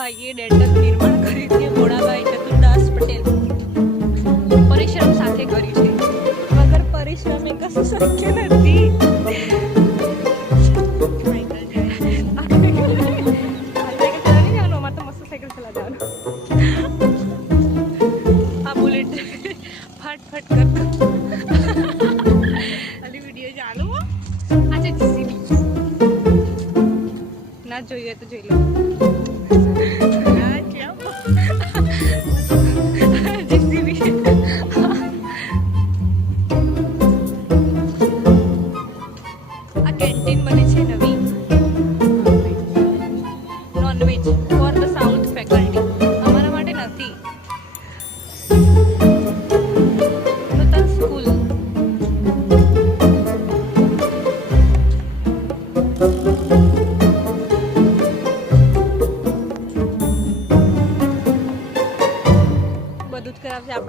ભાઈએ ડેન્ટલ નિર્માણ કર્યું છે મોડાભાઈ ચતુરદાસ પટેલ પરિશ્રમ સાથે કર્યું છે વગર પરિશ્રમે કશું શક્ય નથી फट कर अली वीडियो चालू अच्छा जीसीबी ना જોઈએ તો જોઈ લો જીસીબી આ કેન્ટીન બને છે નવી non veg for the south faculty અમારા માટે નથી બધું જ ખરાબ છે આપણે